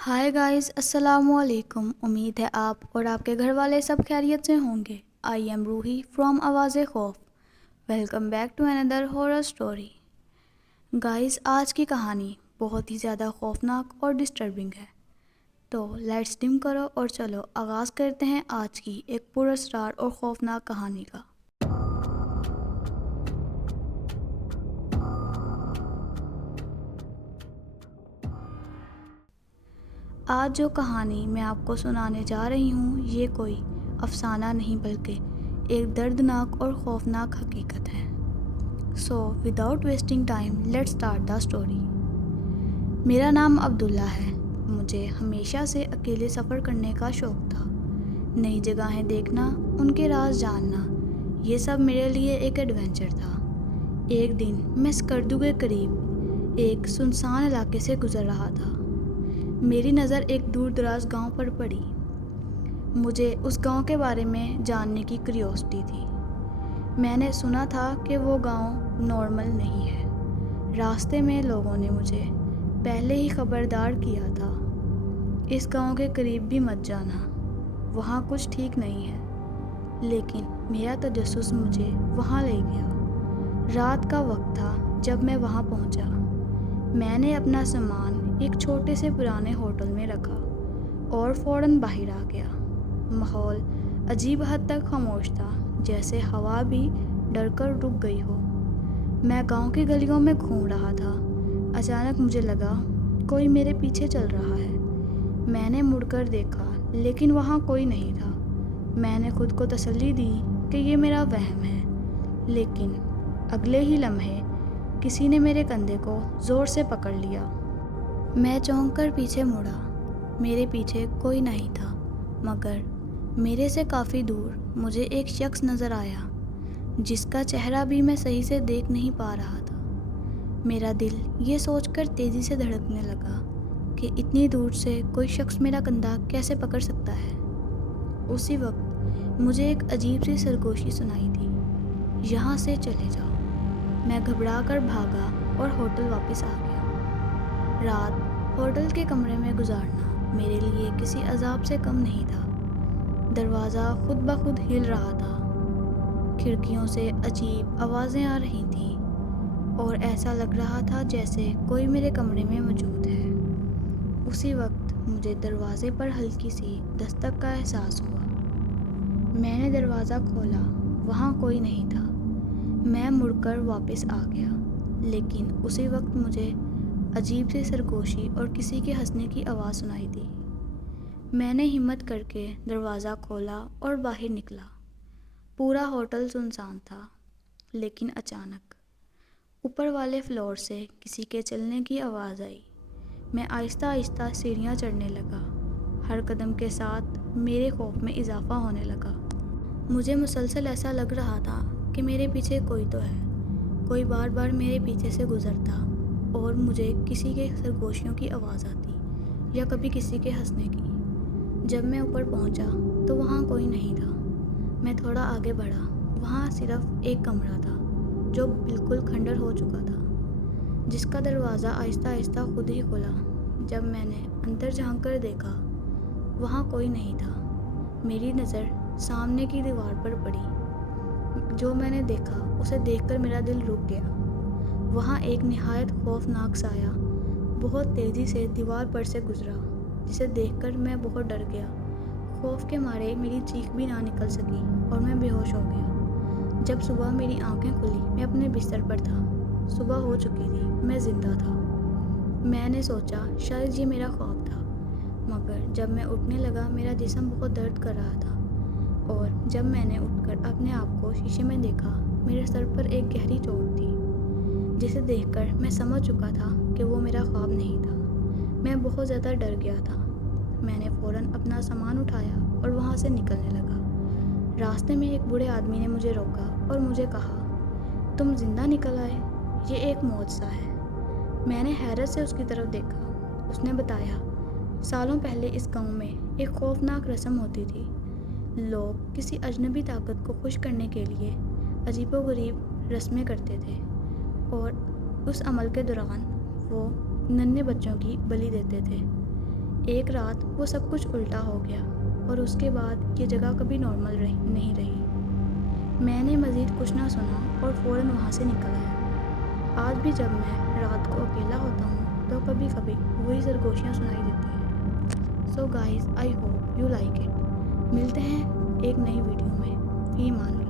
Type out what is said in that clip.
Hi guys, अस्सलाम वालेकुम। उम्मीद है आप और आपके घर वाले सब खैरियत से होंगे। I am Roohi from Awaze Khauf. Welcome back to another horror story. Guys, आज की कहानी बहुत ही ज़्यादा खौफनाक और डिस्टर्बिंग है। तो लाइट्स डिम करो और चलो आगाज़ करते हैं आज की एक पुरअसरार और खौफनाक कहानी का। आज जो कहानी मैं आपको सुनाने जा रही हूँ ये कोई अफसाना नहीं बल्कि एक दर्दनाक और खौफनाक हकीकत है। So without wasting time let's start the story. मेरा नाम अब्दुल्ला है। मुझे हमेशा से अकेले सफ़र करने का शौक़ था। नई जगहें देखना, उनके राज जानना, ये सब मेरे लिए एक एडवेंचर था। एक दिन मैं स्कर्दू के करीब एक सुनसान इलाके से गुज़र रहा था। मेरी नज़र एक दूर दराज गांव पर पड़ी। मुझे उस गांव के बारे में जानने की क्यूरियोसिटी थी। मैंने सुना था कि वो गांव नॉर्मल नहीं है। रास्ते में लोगों ने मुझे पहले ही खबरदार किया था, इस गांव के करीब भी मत जाना, वहाँ कुछ ठीक नहीं है। लेकिन मेरा तजस्सुस मुझे वहाँ ले गया। रात का वक्त था जब मैं वहाँ पहुँचा। मैंने अपना सामान एक छोटे से पुराने होटल में रखा और फ़ौरन बाहर आ गया। माहौल अजीब हद तक खामोश था, जैसे हवा भी डर कर रुक गई हो। मैं गांव की गलियों में घूम रहा था। अचानक मुझे लगा कोई मेरे पीछे चल रहा है। मैंने मुड़कर देखा, लेकिन वहाँ कोई नहीं था। मैंने खुद को तसल्ली दी कि ये मेरा वहम है, लेकिन अगले ही लम्हे किसी ने मेरे कंधे को ज़ोर से पकड़ लिया। मैं चौंक कर पीछे मुड़ा। मेरे पीछे कोई नहीं था, मगर मेरे से काफ़ी दूर मुझे एक शख्स नज़र आया, जिसका चेहरा भी मैं सही से देख नहीं पा रहा था। मेरा दिल ये सोचकर तेज़ी से धड़कने लगा कि इतनी दूर से कोई शख्स मेरा कंधा कैसे पकड़ सकता है। उसी वक्त मुझे एक अजीब सी सरगोशी सुनाई दी, यहाँ से चले जाओ। मैं घबरा कर भागा और होटल वापस आ गया। रात होटल के कमरे में गुजारना मेरे लिए किसी अजाब से कम नहीं था। दरवाज़ा खुद ब खुद हिल रहा था, खिड़कियों से अजीब आवाज़ें आ रही थीं और ऐसा लग रहा था जैसे कोई मेरे कमरे में मौजूद है। उसी वक्त मुझे दरवाज़े पर हल्की सी दस्तक का एहसास हुआ। मैंने दरवाज़ा खोला, वहाँ कोई नहीं था। मैं मुड़कर वापस आ गया, लेकिन उसी वक्त मुझे अजीब सी सरगोशी और किसी के हंसने की आवाज़ सुनाई दी। मैंने हिम्मत करके दरवाज़ा खोला और बाहर निकला। पूरा होटल सुनसान था, लेकिन अचानक ऊपर वाले फ्लोर से किसी के चलने की आवाज़ आई। मैं आहिस्ता आहिस्ता सीढ़ियाँ चढ़ने लगा। हर कदम के साथ मेरे खौफ में इजाफा होने लगा। मुझे मुसलसल ऐसा लग रहा था कि मेरे पीछे कोई तो है। कोई बार बार मेरे पीछे से गुजरता और मुझे किसी के सरगोशियों की आवाज़ आती या कभी किसी के हंसने की। जब मैं ऊपर पहुंचा तो वहाँ कोई नहीं था। मैं थोड़ा आगे बढ़ा। वहाँ सिर्फ एक कमरा था जो बिल्कुल खंडर हो चुका था, जिसका दरवाज़ा आहिस्ता आहिस्ता खुद ही खुला। जब मैंने अंदर झांक कर देखा, वहाँ कोई नहीं था। मेरी नज़र सामने की दीवार पर पड़ी। जो मैंने देखा उसे देखकर मेरा दिल रुक गया। वहाँ एक निहायत खौफनाक साया बहुत तेज़ी से दीवार पर से गुजरा, जिसे देखकर मैं बहुत डर गया। खौफ के मारे मेरी चीख भी ना निकल सकी और मैं बेहोश हो गया। जब सुबह मेरी आंखें खुली, मैं अपने बिस्तर पर था। सुबह हो चुकी थी, मैं ज़िंदा था। मैंने सोचा शायद ये मेरा ख्वाब था, मगर जब मैं उठने लगा मेरा जिस्म बहुत दर्द कर रहा था। और जब मैंने उठकर अपने आप को शीशे में देखा, मेरे सर पर एक गहरी चोट थी, जिसे देखकर मैं समझ चुका था कि वो मेरा ख्वाब नहीं था। मैं बहुत ज़्यादा डर गया था। मैंने फ़ौरन अपना सामान उठाया और वहाँ से निकलने लगा। रास्ते में एक बूढ़े आदमी ने मुझे रोका और मुझे कहा, तुम ज़िंदा निकल आए, ये एक मौजज़ा है। मैंने हैरत से उसकी तरफ देखा। उसने बताया, सालों पहले इस गांव में एक खौफनाक रस्म होती थी। लोग किसी अजनबी ताकत को खुश करने के लिए अजीबोगरीब रस्में करते थे और उस अमल के दौरान वो नन्हे बच्चों की बलि देते थे। ایک رات وہ سب کچھ الٹا ہو گیا اور اس کے بعد یہ جگہ کبھی نارمل نہیں رہی۔ میں نے مزید کچھ نہ سنا اور فوراً وہاں سے نکل آیا۔ آج بھی جب میں رات کو اکیلا ہوتا ہوں تو کبھی کبھی وہی سرگوشیاں سنائی دیتی ہیں۔ So guys, I hope you like it. ملتے ہیں ایک نئی ویڈیو میں۔ فی امان اللہ۔